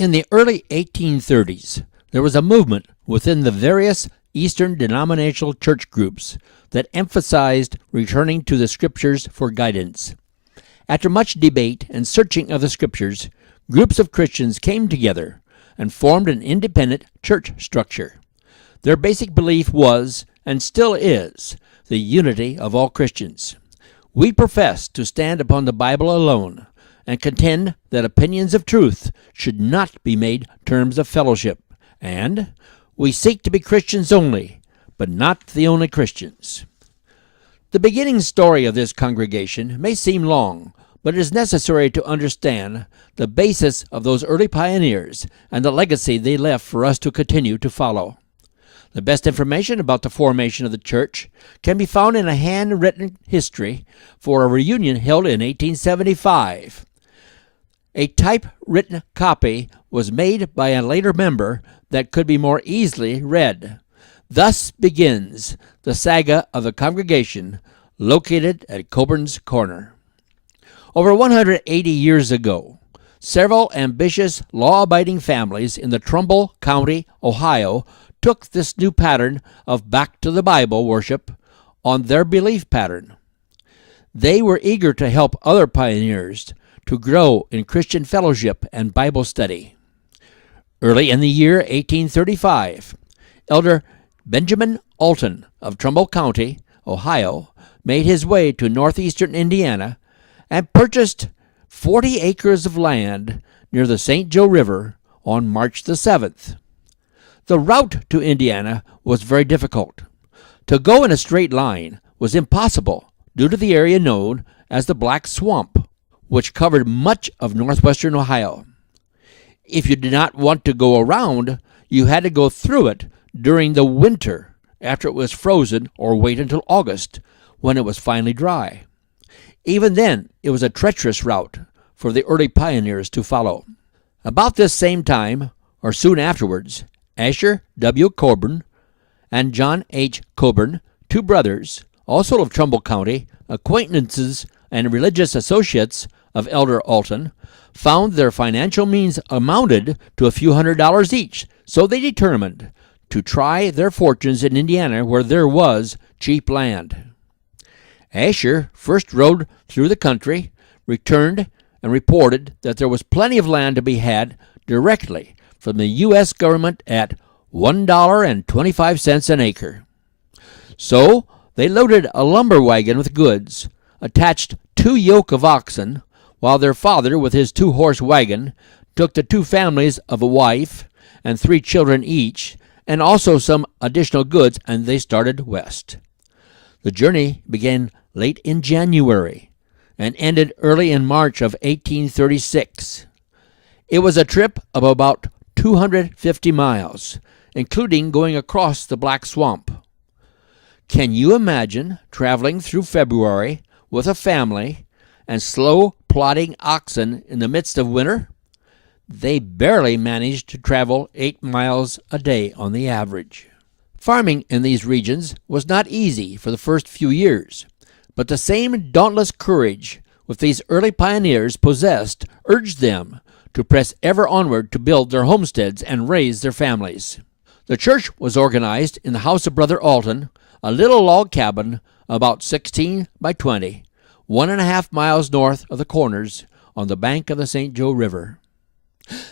In the early 1830s, there was a movement within the various Eastern denominational church groups that emphasized returning to the Scriptures for guidance. After much debate and searching of the Scriptures, groups of Christians came together and formed an independent church structure. Their basic belief was, and still is, the unity of all Christians. We profess to stand upon the Bible alone and contend that opinions of truth should not be made terms of fellowship, and we seek to be Christians only, but not the only Christians. The beginning story of this congregation may seem long, but it is necessary to understand the basis of those early pioneers and the legacy they left for us to continue to follow. The best information about the formation of the church can be found in a handwritten history for a reunion held in 1875. A typewritten copy was made by a later member that could be more easily read. Thus begins the saga of the congregation located at Coburn's Corner. Over 180 years ago, several ambitious, law-abiding families in the Trumbull County, Ohio, took this new pattern of back to the Bible worship on their belief pattern. They were eager to help other pioneers to grow in Christian fellowship and Bible study. Early in the year 1835, Elder Benjamin Alton of Trumbull County, Ohio, made his way to northeastern Indiana and purchased 40 acres of land near the St. Joe River on March the 7th. The route to Indiana was very difficult. To go in a straight line was impossible due to the area known as the Black Swamp, which covered much of northwestern Ohio. If you did not want to go around, you had to go through it during the winter after it was frozen, or wait until August when it was finally dry. Even then, it was a treacherous route for the early pioneers to follow. About this same time, or soon afterwards, Asher W. Coburn and John H. Coburn, two brothers, also of Trumbull County, acquaintances and religious associates of Elder Alton, found their financial means amounted to a few $100s each, so they determined to try their fortunes in Indiana where there was cheap land. Asher first rode through the country, returned, and reported that there was plenty of land to be had directly from the U.S. government at $1.25 an acre. So they loaded a lumber wagon with goods, attached 2 yoke of oxen, while their father, with his 2-horse wagon, took the 2 families of a wife and 3 children each, and also some additional goods, and they started west. The journey began late in January and ended early in March of 1836. It was a trip of about 250 miles, including going across the Black Swamp. Can you imagine traveling through February with a family and slow plodding oxen in the midst of winter? They barely managed to travel 8 miles a day on the average. Farming in these regions was not easy for the first few years, but the same dauntless courage which these early pioneers possessed urged them to press ever onward to build their homesteads and raise their families. The church was organized in the house of Brother Alton, a little log cabin about 16 by 20, 1.5 miles north of the Corners on the bank of the St. Joe River.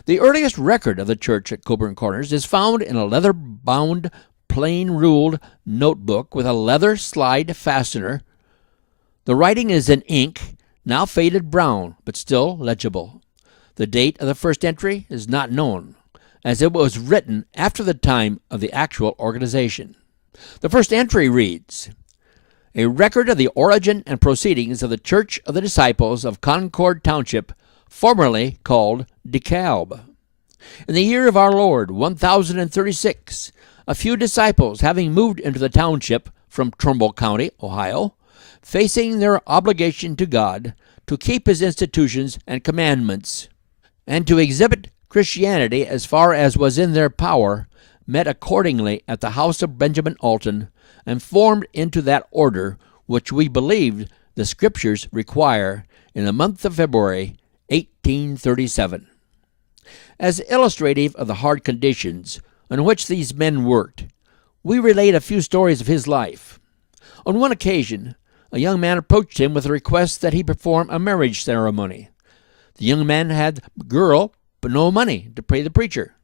The earliest record of the church at Coburn Corners is found in a leather-bound, plain-ruled notebook with a leather slide fastener. The writing is in ink, now faded brown, but still legible. The date of the first entry is not known, as it was written after the time of the actual organization. The first entry reads, "A record of the origin and proceedings of the Church of the Disciples of Concord Township, formerly called DeKalb. In the year of our Lord, 1036, a few disciples having moved into the township from Trumbull County, Ohio, facing their obligation to God to keep his institutions and commandments, and to exhibit Christianity as far as was in their power, met accordingly at the house of Benjamin Alton, and formed into that order which we believed the Scriptures require in the month of February, 1837. As illustrative of the hard conditions on which these men worked, we relate a few stories of his life. On one occasion, a young man approached him with a request that he perform a marriage ceremony. The young man had a girl, but no money to pay the preacher.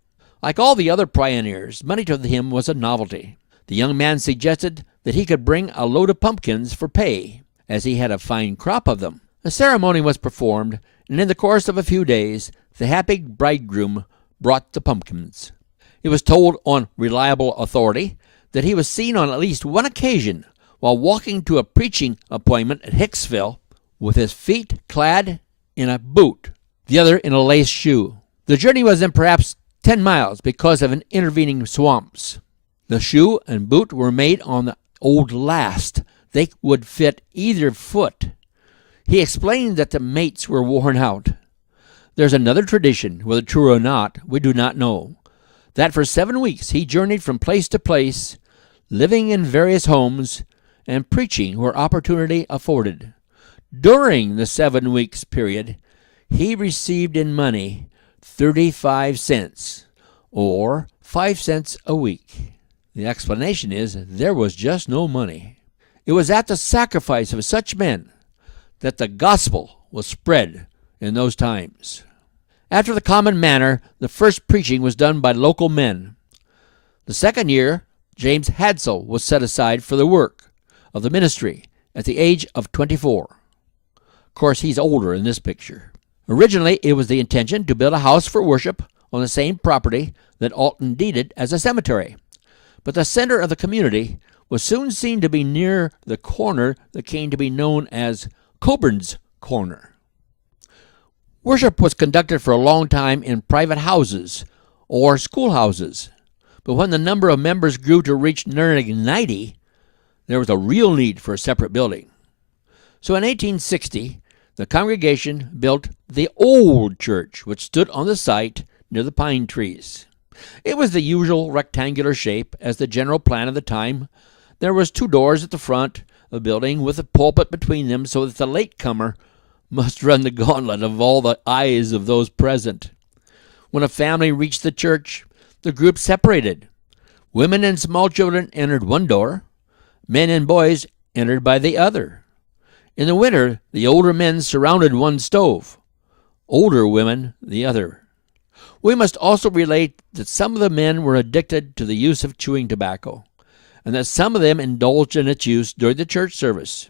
Like all the other pioneers, money to him was a novelty. The young man suggested that he could bring a load of pumpkins for pay, as he had a fine crop of them. The ceremony was performed, and in the course of a few days, the happy bridegroom brought the pumpkins. It was told on reliable authority that he was seen on at least one occasion while walking to a preaching appointment at Hicksville with his feet clad in a boot, the other in a lace shoe. The journey was then perhaps 10 miles because of an intervening swamps. The shoe and boot were made on the old last. They would fit either foot. He explained that the mates were worn out. There's another tradition, whether true or not, we do not know, that for 7 weeks he journeyed from place to place, living in various homes and preaching where opportunity afforded. During the 7 weeks period, he received in money 35 cents, or 5 cents a week. The explanation is there was just no money. It was at the sacrifice of such men that the gospel was spread in those times. After the common manner, the first preaching was done by local men. The second year, James Hadsell was set aside for the work of the ministry at the age of 24. Of course, he's older in this picture. Originally, it was the intention to build a house for worship on the same property that Alton deeded as a cemetery. But the center of the community was soon seen to be near the corner that came to be known as Coburn's Corner. Worship was conducted for a long time in private houses or schoolhouses, but when the number of members grew to reach nearly 90, there was a real need for a separate building. So in 1860, the congregation built the old church, which stood on the site near the pine trees. It was the usual rectangular shape as the general plan of the time. There was 2 doors at the front of the building with a pulpit between them so that the latecomer must run the gauntlet of all the eyes of those present. When a family reached the church, the group separated. Women and small children entered one door. Men and boys entered by the other. In the winter, the older men surrounded one stove, older women the other. We must also relate that some of the men were addicted to the use of chewing tobacco, and that some of them indulged in its use during the church service.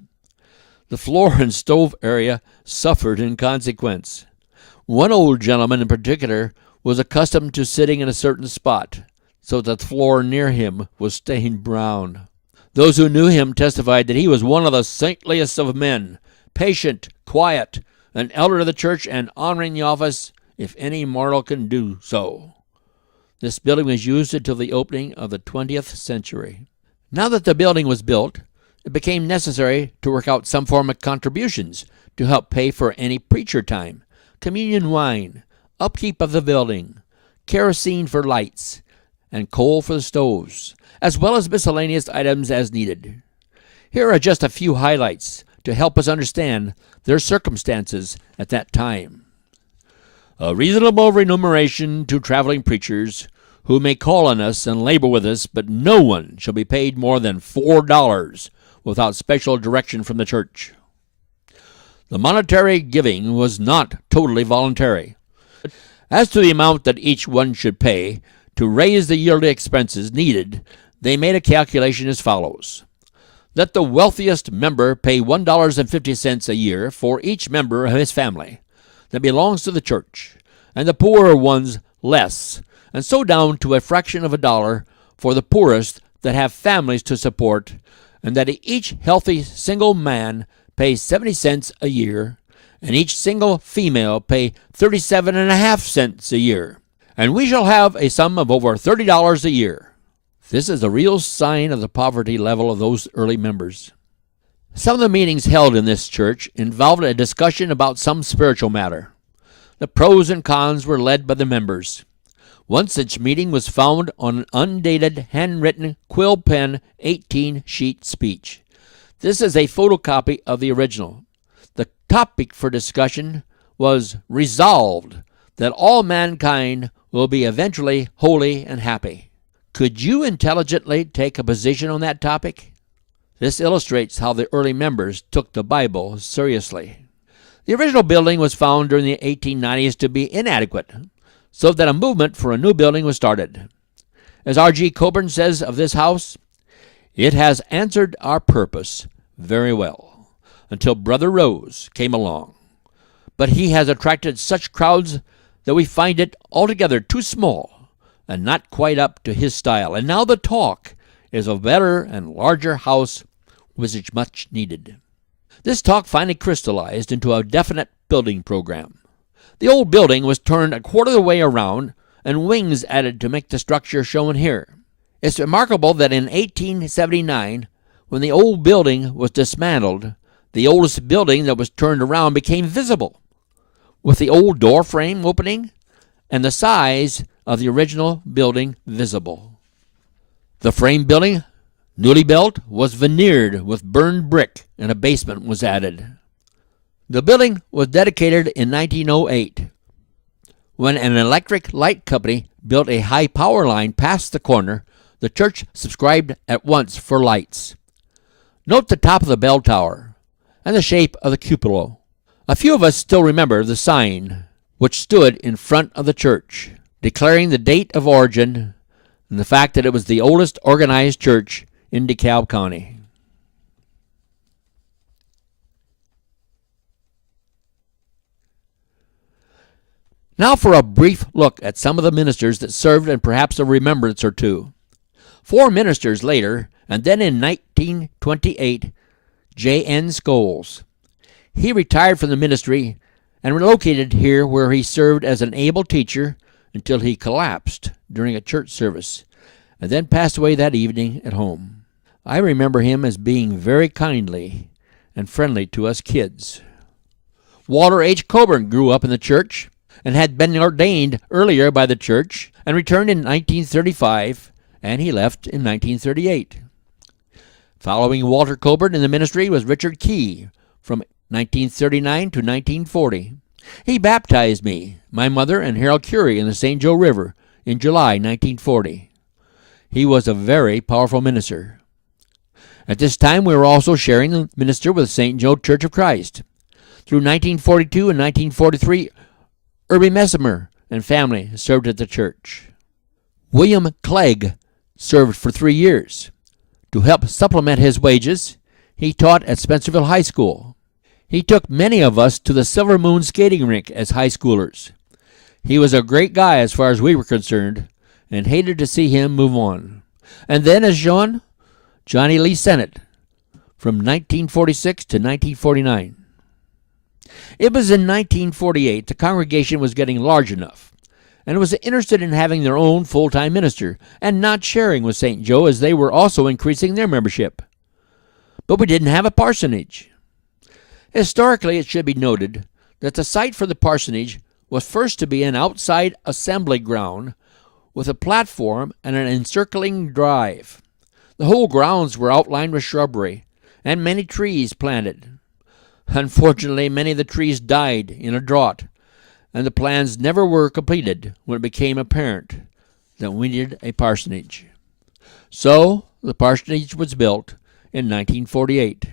The floor and stove area suffered in consequence. One old gentleman in particular was accustomed to sitting in a certain spot, so that the floor near him was stained brown. Those who knew him testified that he was one of the saintliest of men, patient, quiet, an elder of the church, and honoring the office if any mortal can do so. This building was used until the opening of the 20th century. Now that the building was built, it became necessary to work out some form of contributions to help pay for any preacher time, communion wine, upkeep of the building, kerosene for lights, and coal for the stoves, as well as miscellaneous items as needed. Here are just a few highlights to help us understand their circumstances at that time. A reasonable remuneration to traveling preachers who may call on us and labor with us, but no one shall be paid more than $4 without special direction from the church. The monetary giving was not totally voluntary. As to the amount that each one should pay to raise the yearly expenses needed, they made a calculation as follows. Let the wealthiest member pay $1.50 a year for each member of his family that belongs to the church, and the poorer ones less, and so down to a fraction of a dollar for the poorest that have families to support, and that each healthy single man pay 70 cents a year, and each single female pay 37.5 cents a year, and we shall have a sum of over $30 a year. This is a real sign of the poverty level of those early members. Some of the meetings held in this church involved a discussion about some spiritual matter. The pros and cons were led by the members. One such meeting was found on an undated, handwritten, quill pen 18-sheet speech. This is a photocopy of the original. The topic for discussion was resolved that all mankind will be eventually holy and happy. Could you intelligently take a position on that topic? This illustrates how the early members took the Bible seriously. The original building was found during the 1890s to be inadequate, so that a movement for a new building was started. As R.G. Coburn says of this house, "It has answered our purpose very well until Brother Rose came along. But he has attracted such crowds that we find it altogether too small and not quite up to his style. And now the talk is of a better and larger house, which is much needed." This talk finally crystallized into a definite building program. The old building was turned a quarter of the way around and wings added to make the structure shown here. It's remarkable that in 1879, when the old building was dismantled, the oldest building that was turned around became visible, with the old door frame opening and the size of the original building visible. The frame building, newly built, was veneered with burned brick, and a basement was added. The building was dedicated in 1908, when an electric light company built a high power line past the corner. The church subscribed at once for lights. Note the top of the bell tower and the shape of the cupola. A few of us still remember the sign which stood in front of the church, declaring the date of origin and the fact that it was the oldest organized church in DeKalb County. Now for a brief look at some of the ministers that served and perhaps a remembrance or two. 4 ministers later, and then in 1928, J.N. Scholes. He retired from the ministry and relocated here, where he served as an able teacher until he collapsed during a church service and then passed away that evening at home. I remember him as being very kindly and friendly to us kids. Walter H. Coburn grew up in the church and had been ordained earlier by the church and returned in 1935, and he left in 1938. Following Walter Coburn in the ministry was Richard Key from 1939 to 1940. He baptized me, my mother, and Harold Curie in the St. Joe River in July 1940. He was a very powerful minister. At this time, we were also sharing the minister with St. Joe Church of Christ. Through 1942 and 1943, Irby Messimer and family served at the church. William Clegg served for 3 years. To help supplement his wages, he taught at Spencerville High School. He took many of us to the Silver Moon skating rink as high schoolers. He was a great guy as far as we were concerned, and hated to see him move on. And then as Johnny Lee Sennett, from 1946 to 1949. It was in 1948 the congregation was getting large enough and was interested in having their own full-time minister and not sharing with St. Joe, as they were also increasing their membership. But we didn't have a parsonage. Historically, it should be noted that the site for the parsonage was first to be an outside assembly ground with a platform and an encircling drive. The whole grounds were outlined with shrubbery and many trees planted. Unfortunately, many of the trees died in a drought, and the plans never were completed when it became apparent that we needed a parsonage. So the parsonage was built in 1948.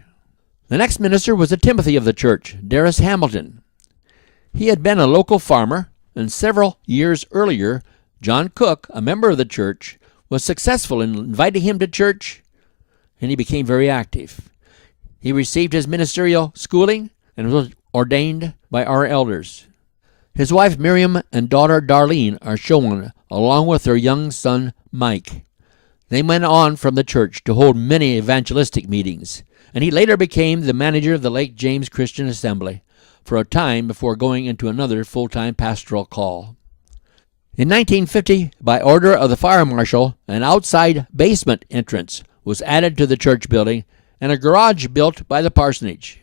The next minister was a Timothy of the church, Darris Hamilton. He had been a local farmer, and several years earlier, John Cook, a member of the church, was successful in inviting him to church, and he became very active. He received his ministerial schooling and was ordained by our elders. His wife Miriam and daughter Darlene are shown, along with their young son Mike. They went on from the church to hold many evangelistic meetings, and he later became the manager of the Lake James Christian Assembly for a time before going into another full-time pastoral call. In 1950, by order of the fire marshal, an outside basement entrance was added to the church building and a garage built by the parsonage.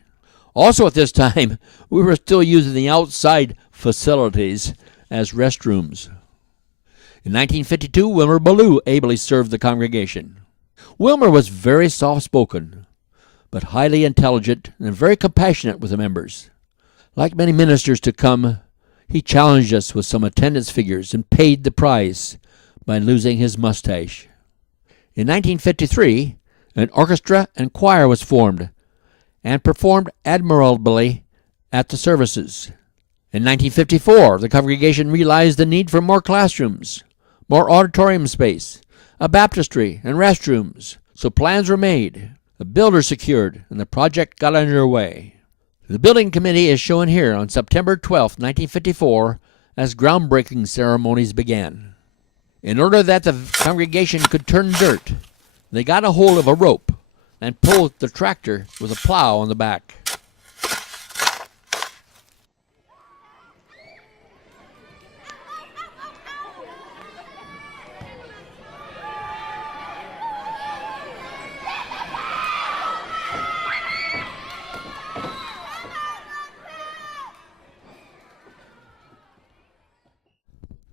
Also at this time, we were still using the outside facilities as restrooms. In 1952, Wilmer Ballou ably served the congregation. Wilmer was very soft-spoken, but highly intelligent and very compassionate with the members. Like many ministers to come, He challenged us with some attendance figures and paid the price by losing his mustache. In 1953, an orchestra and choir was formed and performed admirably at the services. In 1954, the congregation realized the need for more classrooms, more auditorium space, a baptistry, and restrooms, so plans were made, a builder secured, and the project got underway. The building committee is shown here on September 12, 1954, as groundbreaking ceremonies began. In order that the congregation could turn dirt, they got a hold of a rope and pulled the tractor with a plow on the back.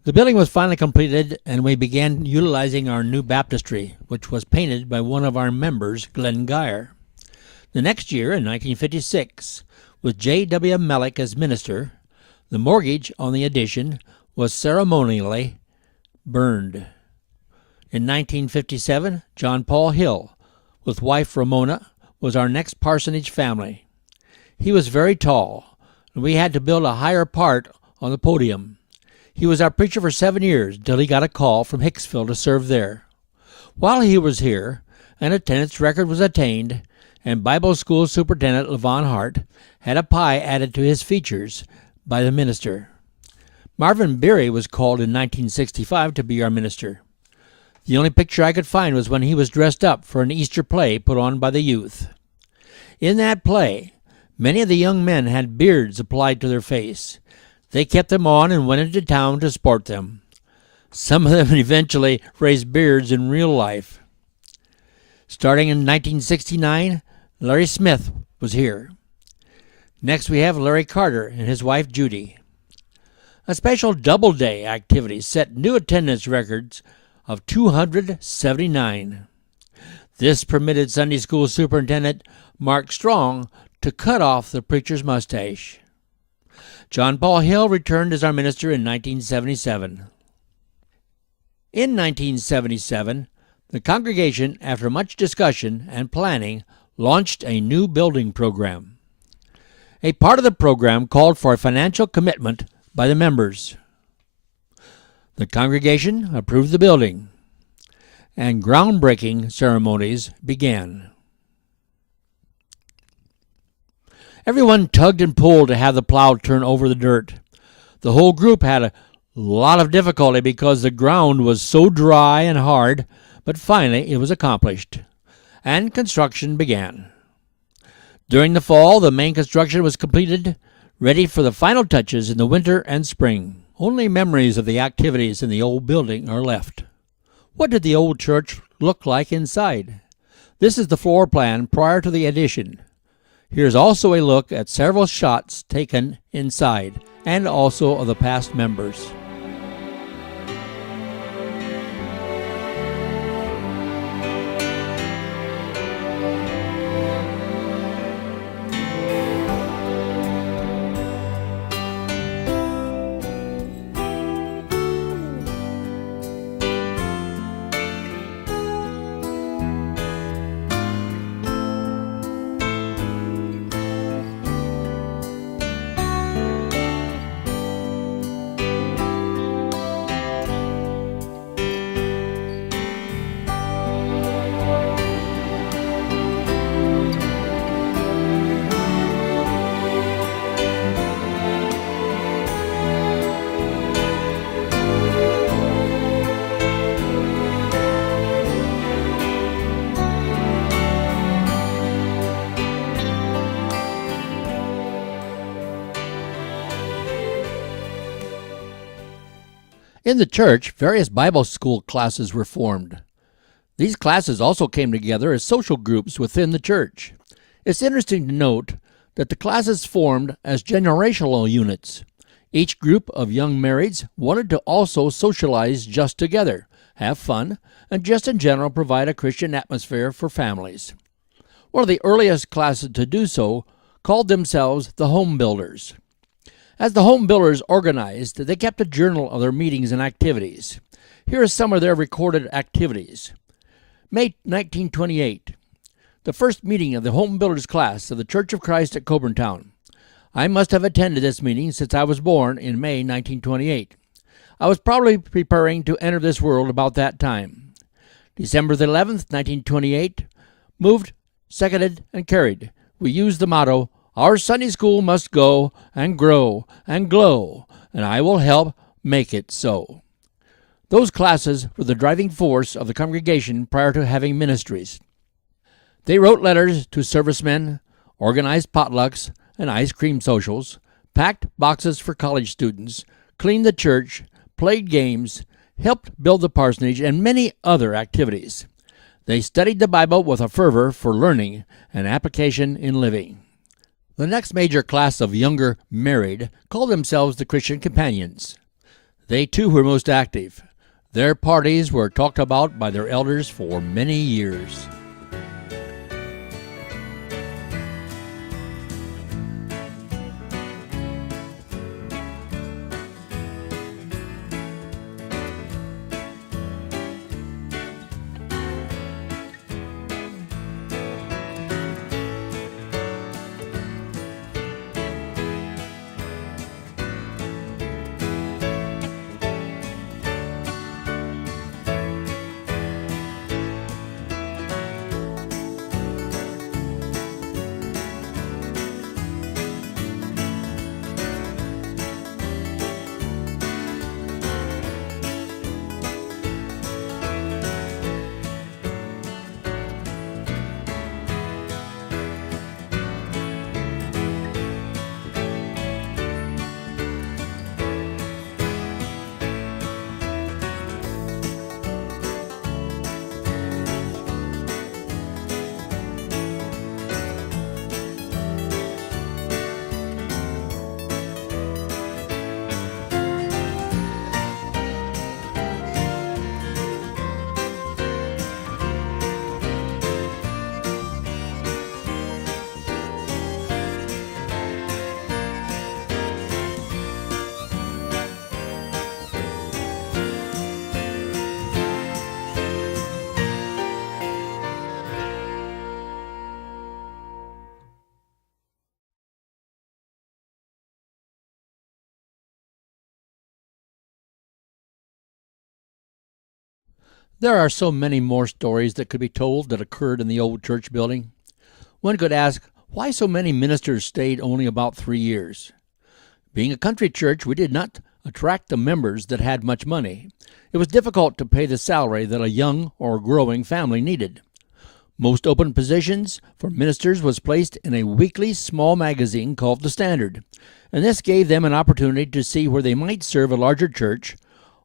The building was finally completed, and we began utilizing our new baptistry, which was painted by one of our members, Glenn Geyer. The next year, in 1956, with J.W. Mellick as minister, the mortgage on the addition was ceremonially burned. In 1957, John Paul Hill, with wife Ramona, was our next parsonage family. He was very tall, and we had to build a higher part on the podium. He was our preacher for 7 years until he got a call from Hicksville to serve there. While he was here, an attendance record was attained, and Bible School Superintendent Levon Hart had a pie added to his features by the minister. Marvin Beery was called in 1965 to be our minister. The only picture I could find was when he was dressed up for an Easter play put on by the youth. In that play, many of the young men had beards applied to their face. They kept them on and went into town to sport them. Some of them eventually raised beards in real life. Starting in 1969, Larry Smith was here. Next we have Larry Carter and his wife Judy. A special double-day activity set new attendance records of 279. This permitted Sunday School Superintendent Mark Strong to cut off the preacher's mustache. John Paul Hill returned as our minister in 1977. In 1977, the congregation, after much discussion and planning, launched a new building program. A part of the program called for a financial commitment by the members. The congregation approved the building, and groundbreaking ceremonies began. Everyone tugged and pulled to have the plow turn over the dirt. The whole group had a lot of difficulty because the ground was so dry and hard, but finally it was accomplished, and construction began. During the fall, the main construction was completed, ready for the final touches in the winter and spring. Only memories of the activities in the old building are left. What did the old church look like inside? This is the floor plan prior to the addition. Here's also a look at several shots taken inside, and also of the past members. In the church, various Bible school classes were formed. These classes also came together as social groups within the church. It's interesting to note that the classes formed as generational units. Each group of young marrieds wanted to also socialize just together, have fun, and just in general provide a Christian atmosphere for families. One of the earliest classes to do so called themselves the Home Builders. As the home builders organized, they kept a journal of their meetings and activities. Here are some of their recorded activities. May 1928, the first meeting of the home builders class of the Church of Christ at Coburn Town. I must have attended this meeting since I was born in May 1928. I was probably preparing to enter this world about that time. December the 11th, 1928, moved, seconded, and carried. We used the motto, "Our Sunday school must go and grow and glow, and I will help make it so." Those classes were the driving force of the congregation prior to having ministries. They wrote letters to servicemen, organized potlucks and ice cream socials, packed boxes for college students, cleaned the church, played games, helped build the parsonage, and many other activities. They studied the Bible with a fervor for learning and application in living. The next major class of younger married called themselves the Christian Companions. They too were most active. Their parties were talked about by their elders for many years. There are so many more stories that could be told that occurred in the old church building. One could ask, why so many ministers stayed only about 3 years? Being a country church, we did not attract the members that had much money. It was difficult to pay the salary that a young or growing family needed. Most open positions for ministers was placed in a weekly small magazine called The Standard, and this gave them an opportunity to see where they might serve a larger church,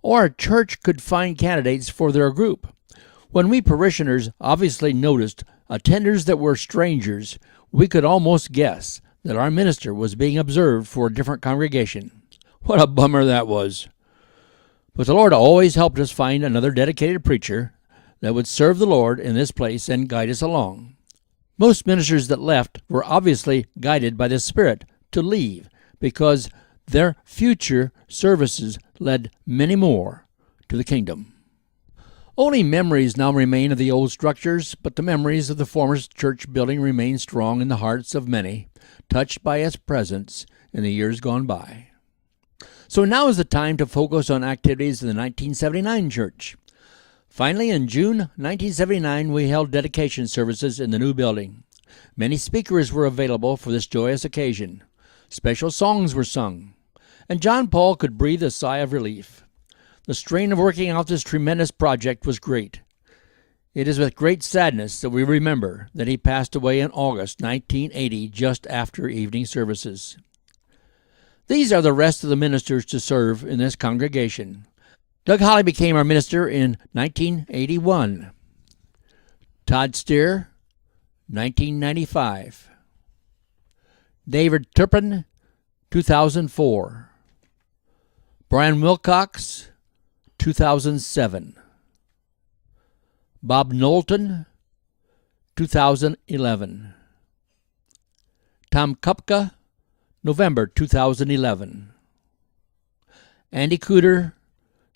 or a church could find candidates for their group. When we parishioners obviously noticed attenders that were strangers, we could almost guess that our minister was being observed for a different congregation. What a bummer that was. But the Lord always helped us find another dedicated preacher that would serve the Lord in this place and guide us along. Most ministers that left were obviously guided by the Spirit to leave because their future services led many more to the kingdom. Only memories now remain of the old structures, but the memories of the former church building remain strong in the hearts of many, touched by its presence in the years gone by. So now is the time to focus on activities in the 1979 church. Finally, in June 1979, we held dedication services in the new building. Many speakers were available for this joyous occasion. Special songs were sung, and John Paul could breathe a sigh of relief. The strain of working out this tremendous project was great. It is with great sadness that we remember that he passed away in August 1980, just after evening services. These are the rest of the ministers to serve in this congregation. Doug Holly became our minister in 1981. Todd Steer, 1995. David Turpin, 2004. Brian Wilcox, 2007. Bob Knowlton, 2011. Tom Kupka, November 2011. Andy Cooter,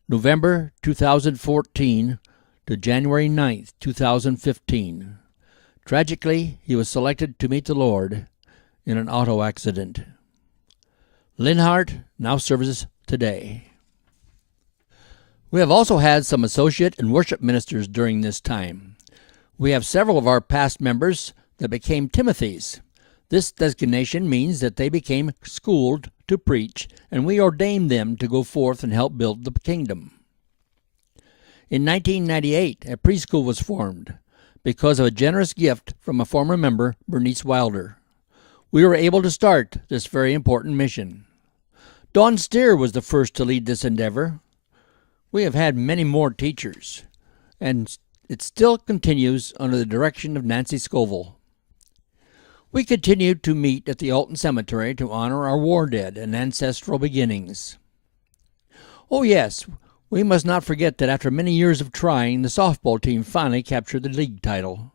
November 2014 to January 9th, 2015. Tragically, he was selected to meet the Lord in an auto accident. Linhart now serves today. We have also had some associate and worship ministers during this time. We have several of our past members that became Timothys. This designation means that they became schooled to preach, and we ordained them to go forth and help build the kingdom. In 1998, a preschool was formed because of a generous gift from a former member, Bernice Wilder. We were able to start this very important mission. Dawn Steer was the first to lead this endeavor. We have had many more teachers, and it still continues under the direction of Nancy Scoville. We continue to meet at the Alton Cemetery to honor our war dead and ancestral beginnings. Oh yes, we must not forget that after many years of trying, the softball team finally captured the league title.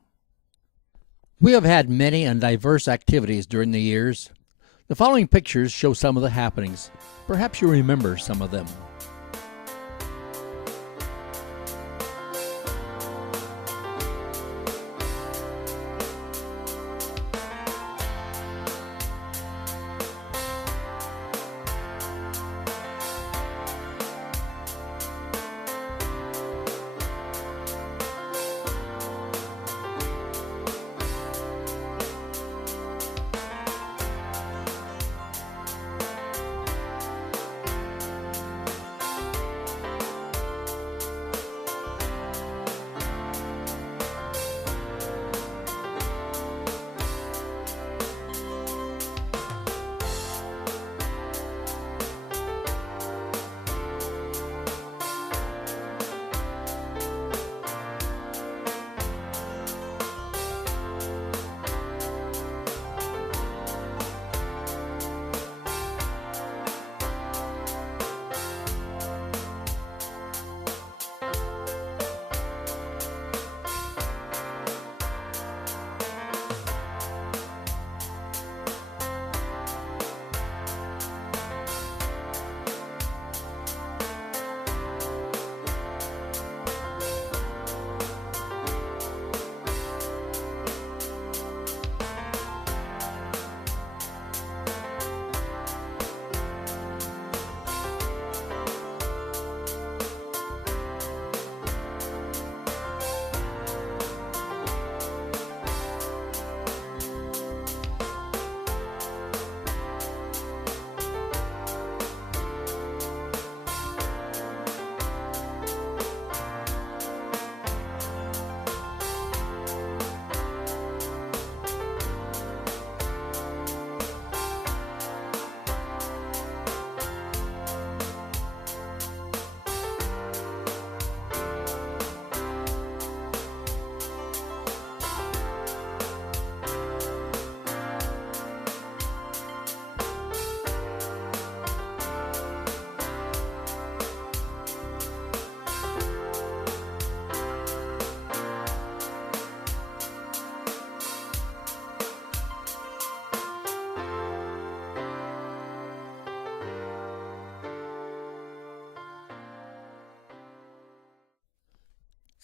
We have had many and diverse activities during the years. The following pictures show some of the happenings. Perhaps you remember some of them.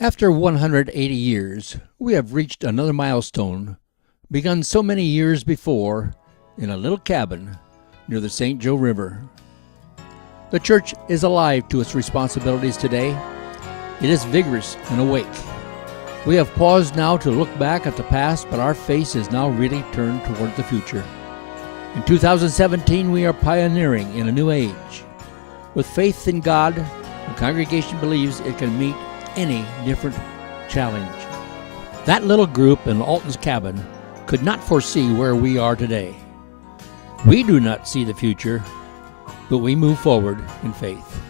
After 180 years, we have reached another milestone, begun so many years before in a little cabin near the St. Joe River. The church is alive to its responsibilities today. It is vigorous and awake. We have paused now to look back at the past, but our face is now really turned toward the future. In 2017, we are pioneering in a new age. With faith in God, the congregation believes it can meet any different challenge. That little group in Alton's cabin could not foresee where we are today. We do not see the future, but we move forward in faith.